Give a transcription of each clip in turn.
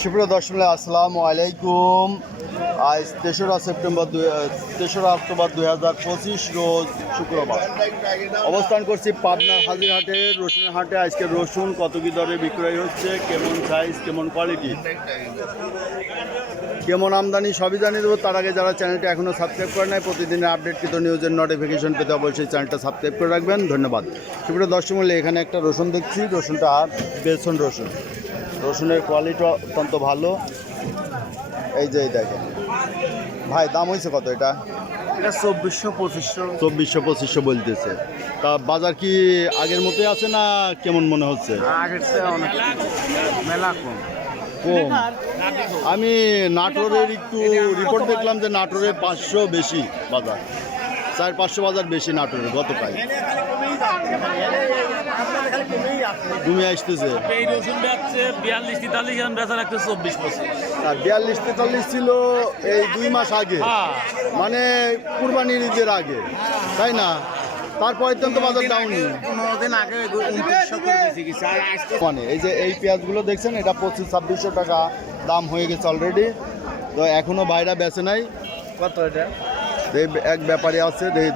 সুপ্রিয় দর্শক, আসসালামু আলাইকুম। আজ 3রা অক্টোবর 2025 রোজ শুক্রবার। অবস্থান করছি পাবনার হাজিরহাটের রসুনের হাটে। আজকে রসুন কত কি দরে বিক্রয় হচ্ছে, কেমন সাইজ, কেমন কোয়ালিটি, কেমন আমদানি, সবই জানিয়ে দেবো। তার আগে যারা চ্যানেলটি এখনও সাবস্ক্রাইব করে নাই, প্রতিদিনের আপডেটকৃত নিউজের নোটিফিকেশন পেতে অবশ্যই চ্যানেলটা সাবস্ক্রাইব করে রাখবেন। ধন্যবাদ। সুপ্রিয় দর্শক মূল্যে এখানে একটা রসুন দেখছি। রসুনটা বেসন রসুন। রসুনের কোয়ালিটি অত্যন্ত ভালো। এই যে দেখেন ভাই, দাম হয়েছে কত? এটা 2400-2500 বলতেছে। তা বাজার কি আগের মতোই আছে না কেমন মনে হচ্ছে? আগের চেয়ে অনেক মেলা কম। কম। আমি নাটোরের একটু রিপোর্ট দেখলাম যে নাটোরে 500 বেশি বাজার, 400-500 বাজার বেশি নাটোরে গতকাল। কমে আসতেছে। এই রসুন বেচছে 42-43, এখন বেচা রাখতে 24-25। আর 42-43 ছিল এই 2 মাস আগে, মানে কুরবানির ঈদের আগে, তাই না? তারপরে তো বাজার ডাউন। 15 দিন আগে 2900 করে বেশি গেছে। মানে এই যে এই পেঁয়াজগুলো দেখছেন, এটা 2500-2600 টাকা দাম হয়ে গেছে অলরেডি। তো এখনো বাইরে বেচে নাই। কত এটা? এক ব্যাপারী আছে, দেখি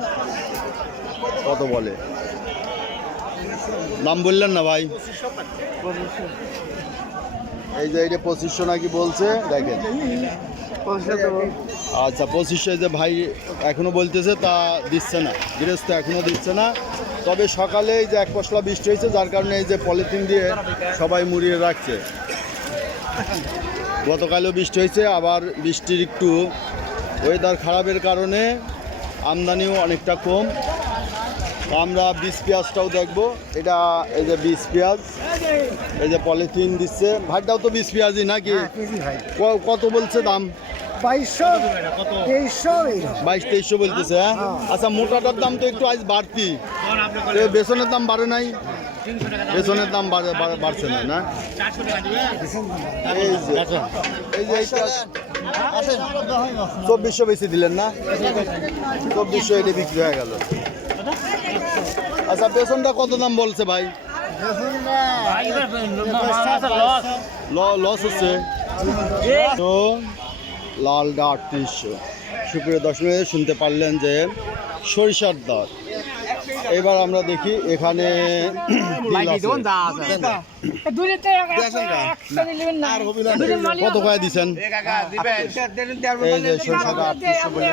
কত বলে। দাম বললেন না ভাই? এই যে এইটা 2500 নাকি বলছে, দেখেন। আচ্ছা 2500 যে ভাই এখনো বলতেছে, তা দিচ্ছে না, গৃহস্থ এখনো দিচ্ছে না। তবে সকালে এই যে এক পশলা বৃষ্টি হয়েছে, যার কারণে এই যে পলিথিন দিয়ে সবাই মুড়িয়ে রাখছে। গতকালও বৃষ্টি হয়েছে, আবার বৃষ্টির একটু ওয়েদার খারাপের কারণে আমদানিও অনেকটা কম। আমরা বীজ পেঁয়াজটাও দেখবো। এটা এই যে বীজ পেঁয়াজ, এই যে পলিথিন দিচ্ছে। ভাইটাও তো বীজ পেঁয়াজই নাকি? কত বলছে দাম? 2200-2300 বলতেছে। হ্যাঁ, আচ্ছা মোটাটার দাম তো একটু আজ বাড়তি। বেসনের দাম বাড়ে নাই? বেসনের দাম বাড়ছে না, না? এই যে 2400 বেশি দিলেন না? 2400 এটা বিক্রি হয়ে গেল। আচ্ছা বেসনটা কত দাম বলছে ভাই? লস হচ্ছে তো। লালটা 3800। সুপ্রিয় দর্শক, শুনতে পারলেন যে সরিষার দর। এবার আমরা দেখি এখানে কত করে দিচ্ছেন? এই যে সরিষাটা 3800 বলে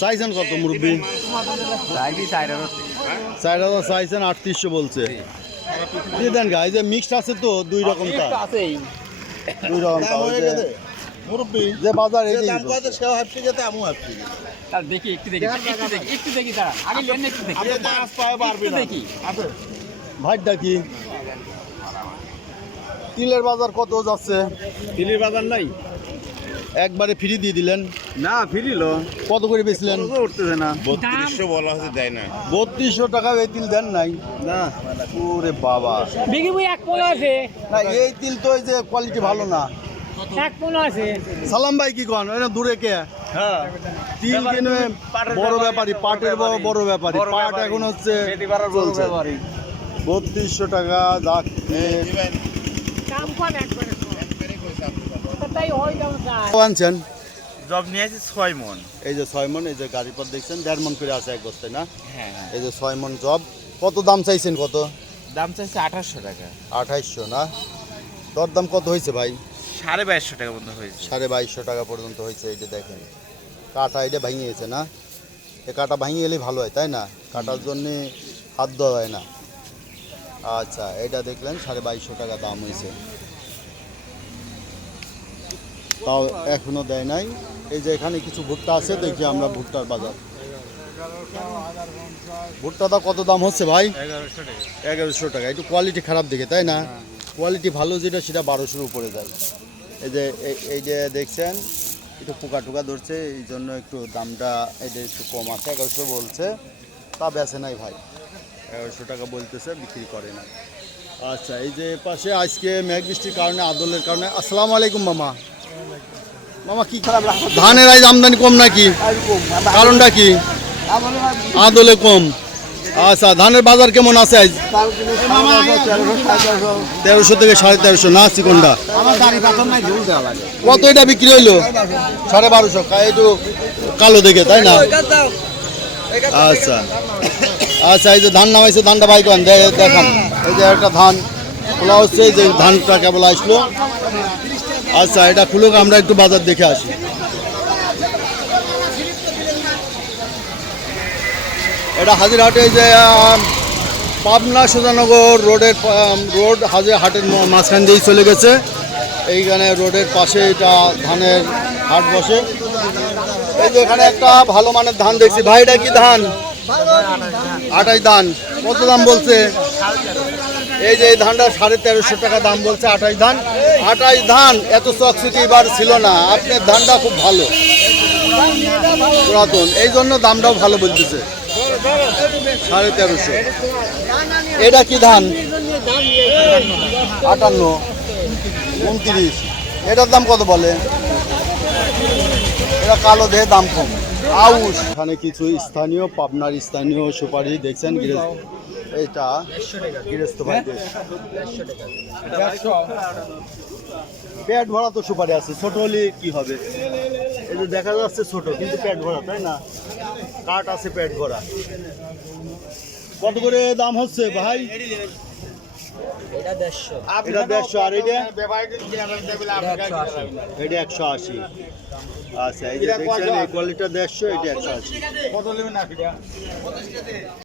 চাইছেন কত মুরব্বী? 4000 চাইছেন, 3800 বলছে। দিয়ে দেন গা, এই যে মিক্সড আছে তো দুই রকমটা, দুই রকমটা। যে বাজার এই ভাইটা কি তিলের বাজার কত যাচ্ছে? তিলের বাজার নাই, একবারে ফ্রি দিয়ে দিলেন না ফিরিল। কত করে বেচলেন? উঠতেছে না, 3200 বলা হচ্ছে, দেয় না। 3200 টাকা এই তিল দেন নাই? না। ওরে বাবা, না এই তিল তো এই যে কোয়ালিটি ভালো না। সালাম ভাই কি কন? দূরে কে? হ্যাঁ, তিল কিনে বড় ব্যাপারী, পাটের বড় ব্যাপারী। পাট এখন হচ্ছে 3200 টাকা। যাক আনছেন জব নিয়ে আছে 6 মন। এই যে 6 মন, এই যে গাড়ির পর দেখছেন 1.5 মন করে আছে এক বস্তায়, না? হ্যাঁ, এই যে 6 মন জব। কত দাম চাইছেন? কত দাম চাইছে? 2800 টাকা। 2800 না? দরদাম কত হয়েছে ভাই? 2250 টাকা পর্যন্ত হয়েছে। 2250 টাকা পর্যন্ত হয়েছে। এই যে দেখেন কাটা, এটা ভেঙে গেছে না? এই কাটা ভেঙে গেলেই ভালো হয়, তাই না? কাটার জন্যে হাত দেওয়া হয় না। আচ্ছা এটা দেখলেন 2250 টাকা দাম হয়েছে, তাও এখনো দেয় নাই। এই যে এখানে কিছু ভুট্টা আছে, দেখি আমরা ভুট্টার বাজার। ভুট্টাটা কত দাম হচ্ছে ভাই? 1100 টাকা। একটু কোয়ালিটি খারাপ দেখে, তাই না? কোয়ালিটি ভালো যেটা সেটা 1200-র উপরে যায়। এই যে দেখছেন একটু পোকা টোকা ধরছে, এই জন্য একটু দামটা এটা একটু কম আছে। 1100 বলছে, তা বেচে নাই ভাই। 1100 টাকা বলতেছে, বিক্রি করে না। আচ্ছা এই যে পাশে আজকে মেঘ বৃষ্টির কারণে, আদলের কারণে। আসসালামু আলাইকুম মামা। মামা কি খারাপ ধানের আজ আমদানি কম নাকি? কারণটা কি? আদলে কম। আচ্ছা, ধানের বাজার কেমন আছে আজ? 1300 থেকে 1350 না চিকনটা। কত এটা বিক্রি হইলো? 1250। একটু কালো দেখে, তাই না? আচ্ছা আচ্ছা, এই যে ধান নামাইছে, ধানটা ভাই কোন দেখান। এই যে একটা ধান খোলা হচ্ছে, এই যে ধানটা কেবল আসলো। আচ্ছা, এটা খুলুক, আমরা একটু বাজার দেখে আসি। এটা হাজিরহাটে যে পাবনা সুজানগর রোডের রোড হাজিরহাটের মাঝখান দিয়েই চলে গেছে। এইখানে রোডের পাশে এটা ধানের হাট বসে। এই যে এখানে একটা ভালো মানের ধান দেখছি ভাই, এটা কি ধান? 28 ধান। কত দাম বলছে? এই যে এই ধানটা 1350 টাকা দাম বলছে। 28 ধান, 28 ধান এত চকচকি এবার ছিল না। আপনার ধানটা খুব ভালো পুরাতন, এই জন্য দামটাও ভালো বলতেছে। 1350। এটা কি ধান? 58, 29। এটার দাম কত বলে? এটা কালো দেহে দাম কম। আউশ। এখানে কিছু স্থানীয় পাবনার স্থানীয় সুপারি দেখছেন। এটা গৃহস্থ ভাইদের পেট ভরা তো সুপারি আছে, ছোট হলে কি হবে? এই যে দেখা যাচ্ছে ছোট, কিন্তু পেট ভরা, তাই না? কাঠ আছে পেট ভরা। কত করে দাম হচ্ছে ভাই? এটা 150। আর এটা 180। আচ্ছা, এই যে দেখছেন এই কোয়ালিটিটা 150, এটা 180।